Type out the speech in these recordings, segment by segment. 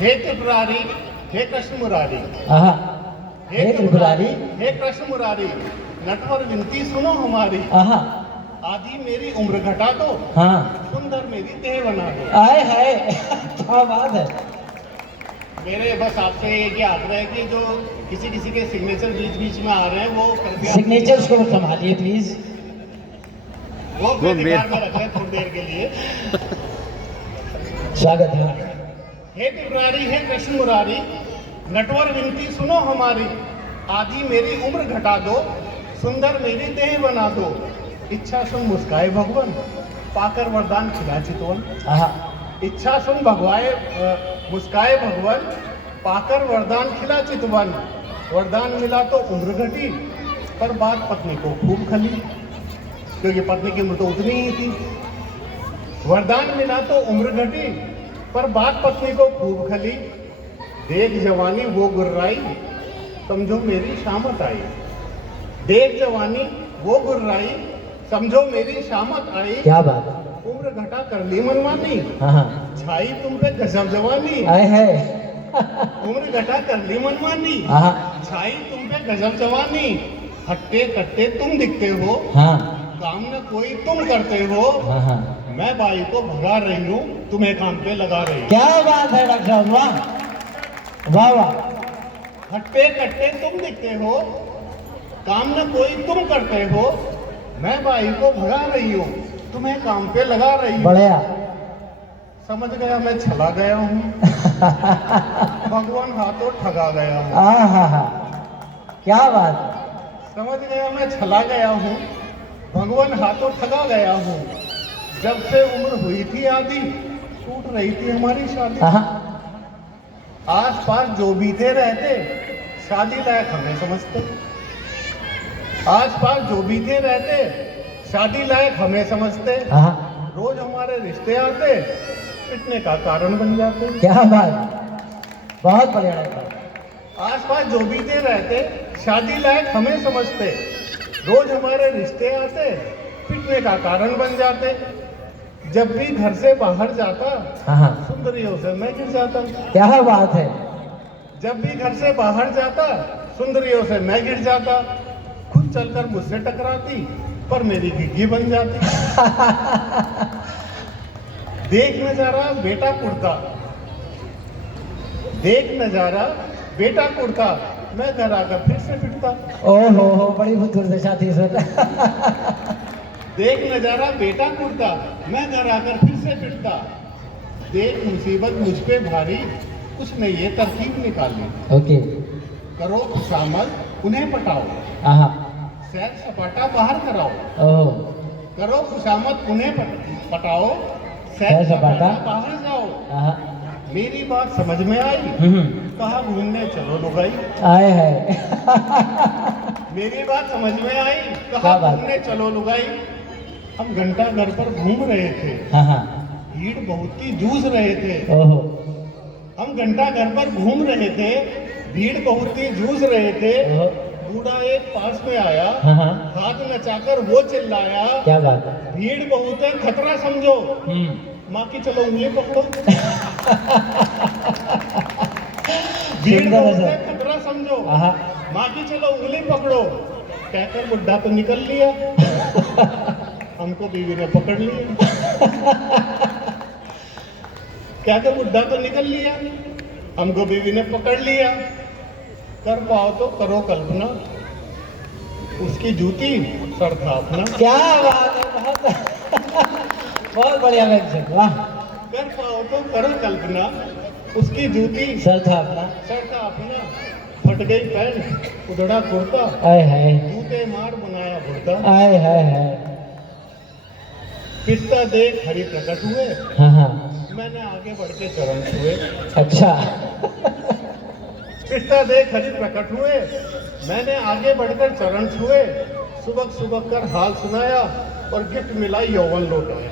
हे त्रिपुरारी, हे कृष्ण मुरारी, आहा हे त्रिपुरारी, हे कृष्ण मुरारी, नटवर विनती सुनो हमारी। आहा आधी मेरी उम्र घटा दो, हाँ सुंदर मेरी देह बना दो। आए है क्या बात है। मेरे बस आपसे एक आग्रह है कि जो किसी किसी के सिग्नेचर बीच बीच में आ रहे हैं वो कृपया सिग्नेचर्स को संभालिए प्लीज। वो बेकार में रख रहे हैं थोड़ी देर के लिए। स्वागत है। हे त्रिपुरारी, हे कृष्ण मुरारी, नटवर विनती सुनो हमारी। आधी मेरी उम्र घटा दो, सुंदर मेरी देह बना दो। इच्छा सुन मुस्काए भगवान, पाकर वरदान खिला चितवन। आहा इच्छा सुन भगवाए मुस्काए भगवान, पाकर वरदान खिला चितवन। वरदान मिला तो उम्र घटी, पर बात पत्नी को खूब खली, क्योंकि पत्नी की उम्र तो उतनी ही थी। वरदान मिला तो उम्र घटी, पर बात पत्नी को खूब खली। देख जवानी वो गुर्राई, समझो मेरी शामत आई। देख जवानी वो गुर्राई, समझो मेरी शामत आई। क्या बात है। उम्र घटा कर ली मनमानी, हाँ छाई तुम पे गजब जवानी। आए है उम्र घटा कर ली मनमानी, आहा छाई तुम पे गजब जवानी। हट्टे कट्टे तुम दिखते हो, हाँ काम न कोई तुम करते हो। हाँ हाँ मैं बाई को भगा रही हूँ, तुम्हें काम पे लगा रही हूँ। क्या बात है डॉक्टर साहब, वाह वाह वाह। हट्टे कट्टे तुम दिखते हो, काम न कोई तुम करते हो। मैं बाई को भगा रही हूँ, तुम्हें काम पे लगा रही हूँ। बढ़िया। समझ गया मैं छला गया हूँ, भगवान हाथों ठगा गया हूँ। आहा क्या बात। समझ गया मैं छला गया हूँ, भगवान हाथों ठगा गया हूँ। जब से उम्र हुई थी आधी, टूट रही थी हमारी शादी। आहा आस पास जो भी थे रहते, शादी लायक हमें समझते। आस पास जो भी थे रहते, शादी लायक हमें समझते। आहा रोज हमारे रिश्ते आते, पिटने का कारण बन जाते। क्या बात, बहुत बढ़िया डॉक्टर। आसपास जो भी थे रहते, शादी लायक हमें समझते। रोज हमारे रिश्ते आते, पिटने का कारण बन जाते। जब भी घर से बाहर जाता, हाँ सुंदरियों से मैं गिर जाता। क्या बात है। जब भी घर से बाहर जाता, सुंदरियों से मैं गिर जाता। खुद चलकर मुझसे टकराती, पर मेरी गिग्गी बन जाती। देख नजारा बेटा कुर्ता, देख नजारा बेटा कुर्ता, मैं घर आकर फिर से फिरता। ओहो बड़ी दुर्दशा थी सर। देख नजारा बेटा कुर्ता, मैं घर आकर फिर से फिरता। देख मुसीबत मुझ पे भारी, कुछ नहीं ये तरकीब निकाली। ओके करो खुशामद उन्हें पटाओ, आहा सैर सपाटा बाहर कराओ। ओह करो खुशामद उन्हें पटाओ, सैर सपाटा बाहर जाओ। आहा मेरी बात समझ में आई, कहा घूमने चलो लुगाई। आए है। मेरी बात समझ में आई, क्या कहा बात? घूमने चलो लुगाई। हम घंटा घर पर घूम रहे थे, हाँ भीड़ बहुत ही जूझ रहे थे। ओहो हम घंटा घर पर घूम रहे थे, भीड़ बहुत ही जूझ रहे थे। ओहो बूढ़ा एक पास में आया, हाँ हाथ नचाकर वो चिल्लाया, क्या बात है। भीड़ बहुत है खतरा समझो, माँ की चलो उंगली पकड़ो। भीड़ सुंदर है बहुत सर। है खतरा समझो, आहा माँ की चलो उंगली पकड़ो। कहकर बुढ़ा तो निकल लिया, हमको बीवी ने पकड़ लिया। कहकर बुढ़ा तो निकल लिया, हमको बीवी ने पकड़ लिया। कर पाओ तो करो कल्पना, उसकी जूती सर था अपना। क्या बात है, बहुत बढ़िया व्यक्ति, वाह। कर पाओ तो करो कल्पना, उसकी जूती सर था अपना, सर था अपना। फट गई पैंट, उधड़ा कुर्ता, आए है जूते मार बनाया बुर्दा। आए है। पिस्ता देख हरि प्रकट हुए, हाँ मैंने आगे बढ़ के चरण छुए। अच्छा। पिस्ता देख हरि प्रकट हुए, मैंने आगे बढ़कर चरण छुए। सुबह सुबह कर हाल सुनाया, और गिफ्ट मिला यौवन लौटाया।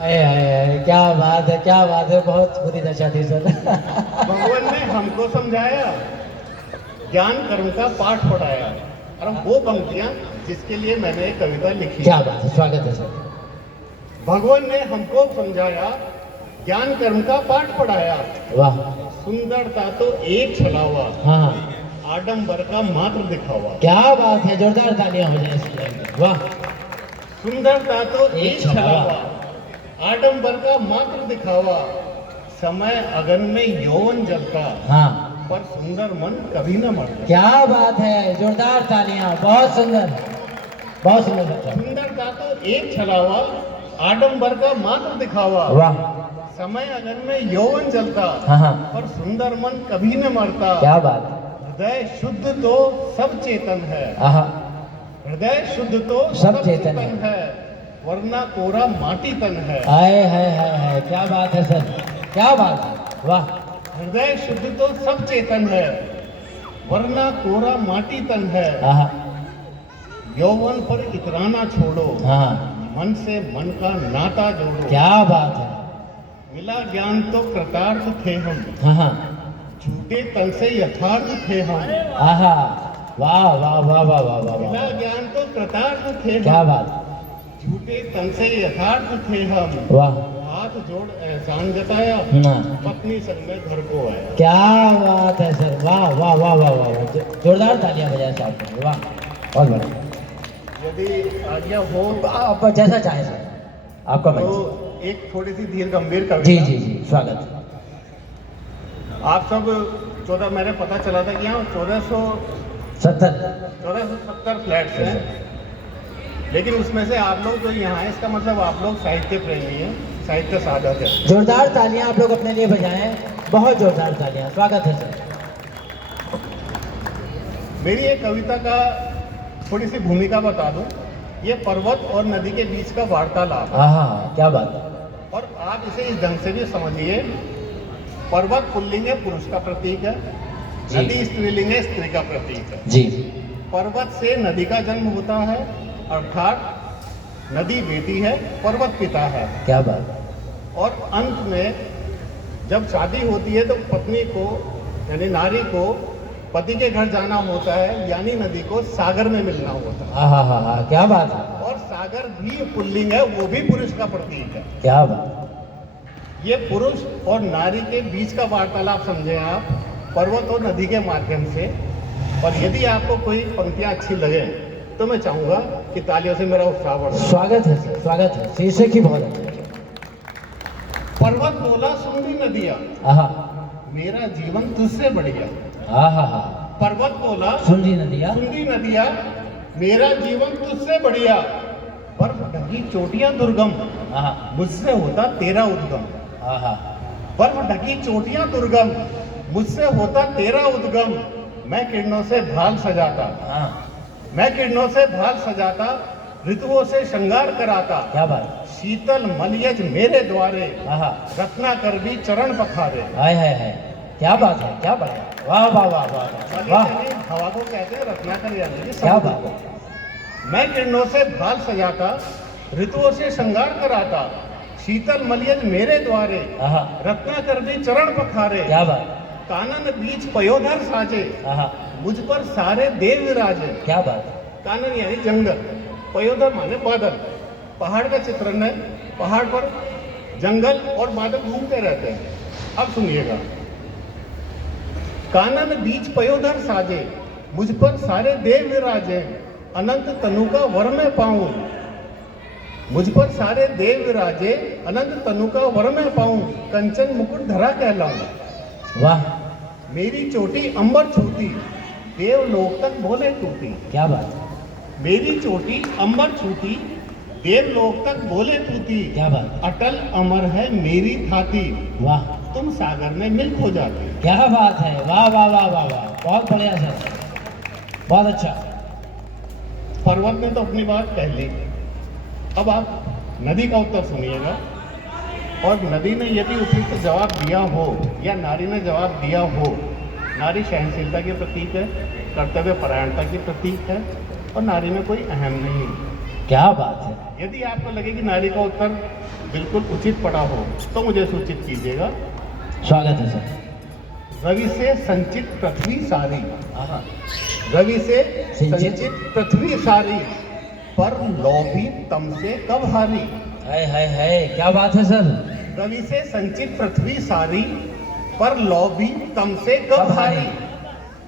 आए क्या बात है, क्या बात है, बहुत बुरी दशा थी सर। भगवान ने हमको समझाया, ज्ञान कर्म का पाठ पढ़ाया। और वो पंक्तियां जिसके लिए मैंने एक कविता लिखी। क्या बात है, स्वागत है सर। भगवान ने हमको समझाया, ज्ञान कर्म का पाठ पढ़ाया। वाह। सुंदरता तो एक छलावा, हाँ हाँ, आडंबर का मात्र दिखावा। क्या बात है, जोरदार तालियां हो जाए इस लाइन में। वाह। सुंदरता तो एक एक छलावा, आडंबर का मात्र दिखावा। समय अगन में यौवन जलता, हाँ, पर सुंदर मन कभी न मरता। क्या बात है, जोरदार तालियां, बहुत सुंदर, बहुत सुंदर बच्चा। सुंदरता तो एक छलावा, आडंबर का मात्र दिखावा। वाह। समय अगन में यौवन जलता, हाँ हाँ, पर सुंदर मन कभी न मरता। क्या बात है। हृदय शुद्ध तो सब चेतन है, आहा, हृदय शुद्ध तो सब चेतन है, वरना कोरा माटी तन है। हाय हाय हाय हाय, क्या बात है सर, क्या बात है। वाह। हृदय शुद्ध तो सब चेतन है, वरना कोरा माटी तन है। आहा, यौवन पर इतराना छोड़ो, हाँ, मन से मन का नाता जोड़ो। क्या बात है। मिला ज्ञान तो कृतार्थ थे हम, हाँ हाँ, झूठे तन से यथार्थ थे हम। आहा, वाह वाह वाह वाह वाह वाह मिला वाह, ज्ञान तो कृतार्थ थे क्या हम, बात। झूठे तन से यथार्थ थे हम। वाह। हाथ जोड़ एहसान जताया, ना, पत्नी संग में घर को आया। क्या बात है सर, वाह वाह वाह वाह वाह वाह, जोरदार तालियां बजाए साहब ने। वाह, बहुत बढ़िया। यदि आज्ञा हो आप जैसा चाहे सर, आपका मंच। तो एक थोड़ी सी धीर गंभीर कविता। जी जी जी, स्वागत। आप सब 14, मैंने पता चला था कि यहाँ 1470 फ्लैट्स हैं, लेकिन उसमें से आप लोग जो यहाँ हैं, इसका मतलब आप लोग साहित्य प्रेमी हैं, साहित्य साधक है। जोरदार तालियां आप लोग अपने लिए बजाएं, बहुत जोरदार तालियां, स्वागत है सर। मेरी एक कविता का थोड़ी सी भूमिका बता दूं। ये पर्वत और नदी के बीच का वार्तालाप है। आहा, क्या बात है। और आप इसे इस ढंग से भी समझिए, पर्वत पुल्लिंग है, पुरुष का प्रतीक है, जी। नदी स्त्रीलिंग है, स्त्री का प्रतीक है। जी। पर्वत से नदी का जन्म होता है, अर्थात नदी बेटी है, पर्वत पिता है। क्या बात। और अंत में जब शादी होती है तो पत्नी को, यानी नारी को पति के घर जाना होता है, यानी नदी को सागर में मिलना होता है। हाँ हाँ हाँ हाँ, क्या बात है। और सागर भी पुल्लिंग है, वो भी पुरुष का प्रतीक है। क्या बात। ये पुरुष और नारी के बीच का वार्तालाप समझे आप, पर्वत और नदी के माध्यम से। और यदि आपको कोई पंक्तियां अच्छी लगे तो मैं चाहूंगा कि तालियों से मेरा उत्साह बढ़े। स्वागत है सर, स्वागत है, शीर्षक ही बहुत अच्छा है। पर्वत बोला सुन ली नदिया, आहा, मेरा जीवन तुझसे बढ़िया। आहा हा, पर्वत बोला सुन ली नदिया, सुन ली नदिया, मेरा जीवन तुझसे बढ़िया। बर्फ ढकी चोटियां दुर्गम, आहा, मुझसे होता तेरा उद्गम। आहा, बर्फ ढकी चोटियां दुर्गम, मुझसे होता तेरा उद्गम। मैं किरणों से भाल सजाता, हाँ, मैं किरणों से भाल सजाता, ऋतुओं से श्रृंगार कराता। क्या बात। शीतल मलयज मेरे द्वारे, आहा, रत्नाकर भी चरण पखारे। हाय हाय हाय, क्या बात है, क्या बात है। वाह वाह वाह वाह मलयज वाह, यानी हवा को कहते हैं, रत्नाकर यानी कि क्या समुद्र बात को। है। मैं किरणों से भाल सजाता, ऋतुओं से श्रृंगार कराता। शीतल मलयज मेरे द्वारे, आहा, रत्नाकर भी चरण पखारे। क्या बात। कानन बीच पयोधर साजे, आहा, मुझ पर सारे देव विराजे। क्या बात। कानन यानी जंगल, पयोधर माने बादल, पहाड़ का चित्रण है। पहाड़ पर जंगल और बादल घूमते रहते हैं। अब सुनिएगा, कानन बीच पयोधर साजे, मुझ पर सारे देव विराजे। अनंत तनु का वर में पाऊं, मुझ पर सारे देव विराजे। अनंत तनु का वर में पाऊं, कंचन मुकुट धरा कहलाऊं। वाह, मेरी चोटी अंबर छूती, देवलोक तक बोले टूटी। क्या बात। मेरी चोटी अंबर छूती, देवलोक तक बोले टूटी। क्या बात। अटल अमर है मेरी थाती, वाह, तुम सागर में मिल खो जाती। क्या बात है। वाह वाह वाह वाह वाह, बहुत बढ़िया सर, बहुत अच्छा। पर्वत ने तो अपनी बात कह ली, अब आप नदी का उत्तर सुनिएगा। और नदी ने यदि उपयुक्त जवाब दिया हो, या नारी ने जवाब दिया हो, नारी सहनशीलता के प्रतीक है, कर्तव्य परायणता की प्रतीक है, और नारी में कोई अहम नहीं। क्या बात है। यदि आपको लगे कि नारी का उत्तर बिल्कुल उचित पड़ा हो तो मुझे सूचित कीजिएगा। स्वागत है सर। रवि से संचित पृथ्वी सारी, आहा, रवि से संचित संचित पृथ्वी सारी, पर लोभी तम से कब हारी। हाय हाय हाय, क्या बात है सर। रवि से संचित पृथ्वी सारी, पर लौ भी तम से कब हारी।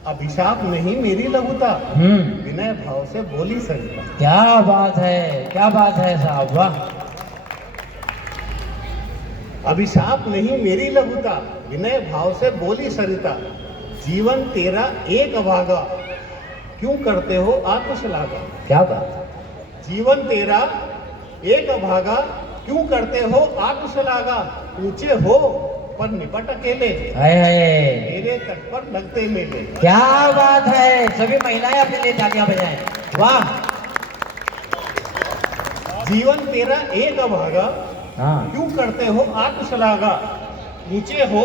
अभिशाप नहीं मेरी लघुता, विनय भाव से बोली सरिता। क्या बात है, क्या बात है साहब, वाह। अभिशाप नहीं मेरी लघुता, विनय भाव से बोली सरिता। जीवन तेरा एक अभागा, क्यों करते हो आत्मश्लाघा। क्या बात। जीवन तेरा एक अभागा, क्यों करते हो आत्मश्लाघा। ऊंचे हो पर निपट अकेले, हाय हाय, मेरे तट पर लगते मेले। क्या बात है। सभी महिलाएं अपने लिए तालियां बजाएं, वाह। जीवन तेरा एक अभागा, हाँ, क्यों करते हो आत्मश्लाघा। ऊंचे हो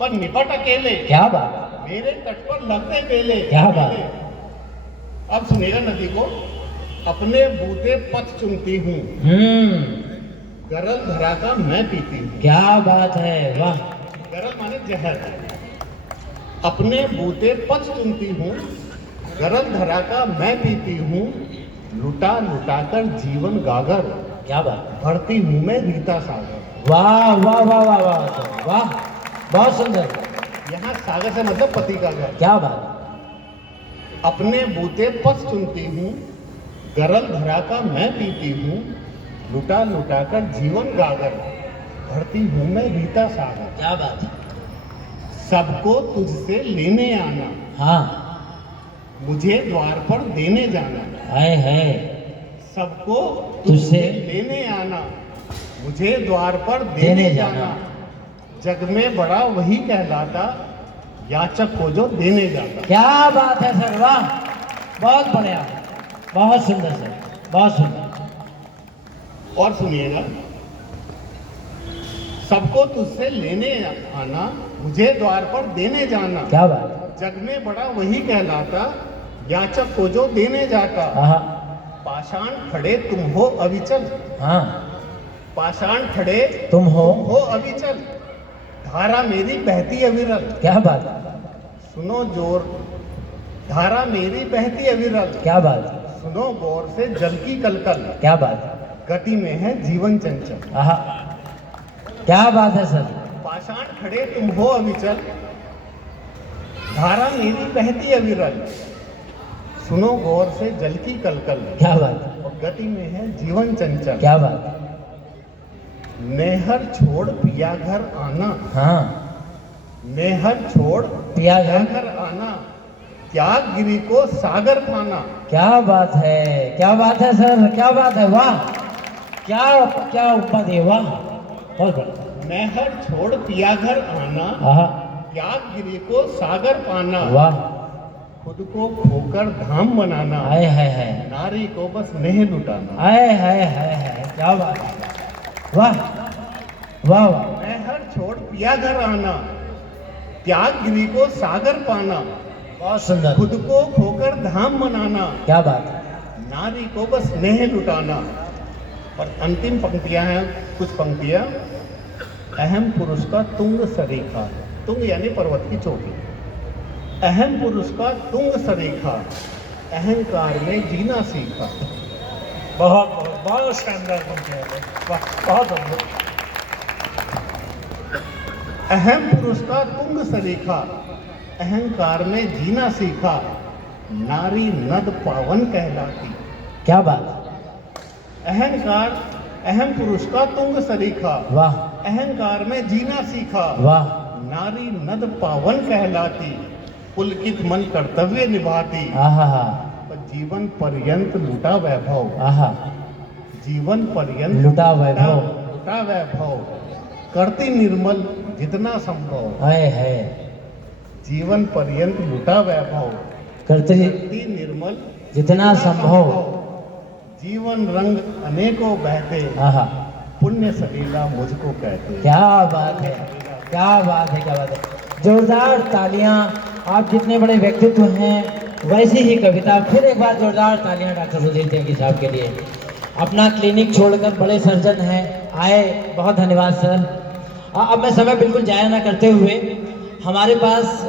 पर निपट अकेले, क्या बात। मेरे तट पर लगते मेले। क्या बात। अब सुनिएगा नदी को। अपने बूते पथ चुनती हूँ, गरल धरा का मैं पीती हूँ। क्या बात है, वाह। गरल माने जहर। अपने बूते पथ चुनती हूँ, गरल धरा का मैं पीती हूँ। लुटा लुटा कर जीवन गागर, क्या बात। भरती हूँ मैं रीता सागर। वाह वाह वाह वाह वाह वाह, बहुत सुंदर। यहाँ सागर से मतलब पति का घर। क्या बात। अपने बूते पथ चुनती हूँ, गरल धरा का मैं पीती हूँ। लुटा लुटा कर जीवन गागर, भरती हूँ मैं रीता सागर। क्या बात। सबको तुझसे लेने आना, हाँ, मुझे द्वार पर देने जाना। है है। सबको तुझसे लेने आना, मुझे द्वार पर देने देने जाना। जाना। जग में बड़ा वही कहलाता, याचक को जो देने जाता। क्या बात है सर, वाह, बहुत बढ़िया, बहुत सुंदर सर, बहुत सुंदर। और सुनिएगा। सबको तुझसे लेने आना, मुझे द्वार पर देने जाना। क्या बात। जग में बड़ा वही कहलाता, याचक को जो देने जाता। हाँ पाषाण खड़े तुम हो अविचल, हाँ, पाषाण खड़े तुम हो अविचल। धारा मेरी बहती अविरल। क्या बात। सुनो जोर, धारा मेरी बहती अविरल। क्या बात। सुनो गौर से जल की कलकल, क्या बात। गति में है जीवन चंचल। आहा, क्या बात है सर। पाषाण खड़े तुम हो अविचल, धारा मेरी बहती अविरल। सुनो गौर से जल की कलकल, क्या बात। और गति में है जीवन चंचल। क्या बात। नेहर छोड़ पिया घर आना, हाँ, नेहर छोड़ पिया घर। घर आना। त्याग गिरी को सागर पाना। क्या बात है, क्या बात है सर, क्या बात है, वाह। क्या क्या उपपद है, वाह, बहुत बढ़िया। नेहर छोड़ पिया घर आना, आहा, त्याग गिरी को सागर पाना। वाह, खुद को खोकर धाम बनाना, हाय हाय हाय, नारी को बस नहीं लुटाना। हाय हाय हाय हाय, क्या बात है, वाह वाह वाह। नेहर छोड़ पिया घर आना, त्याग गिरी को सागर पाना। बहुत सुंदर। खुद को खोकर धाम बनाना, क्या बात। नारी को बस नेह लुटाना। और अंतिम पंक्तियां हैं, कुछ पंक्तियां। अहम पुरुष का तुंग सरीखा, तुंग यानी पर्वत की चोटी। अहम पुरुष का तुंग सरीखा, अहंकार में जीना सीखा। बहुत बहुत बहुत शानदार पंक्तियां हैं, बहुत अद्भुत। अहम पुरुष का तुंग सरीखा, अहंकार में जीना सीखा। नारी नद पावन कहलाती। क्या बात। अहंकार, अहम पुरुष का तुंग सरीखा, वाह अहंकार में जीना सीखा। वाह, नारी नद पावन कहलाती, पुलकित मन कर्तव्य निभाती। आहा पर जीवन पर्यंत लुटा वैभव, आहा, जीवन पर्यंत लुटा वैभव। लुटा वैभव। करती निर्मल जितना संभव, हाय हाय, जीवन पर्यंत लुटा वैभव। करते करती निर्मल जितना संभव। जीवन रंग अनेकों बहते, आहा, पुण्य सलीला मुझको कहते। क्या बात है, क्या बात है, क्या बात है। जोरदार तालियां। आप जितने बड़े व्यक्तित्व हैं वैसी ही कविता। फिर एक बार जोरदार तालियां डॉक्टर सुधीर त्यागी साहब के लिए। अपना क्लिनिक छोड़कर बड़े सर्जन हैं, आए, बहुत धन्यवाद सर। अब मैं समय बिल्कुल जाया ना करते हुए हमारे पास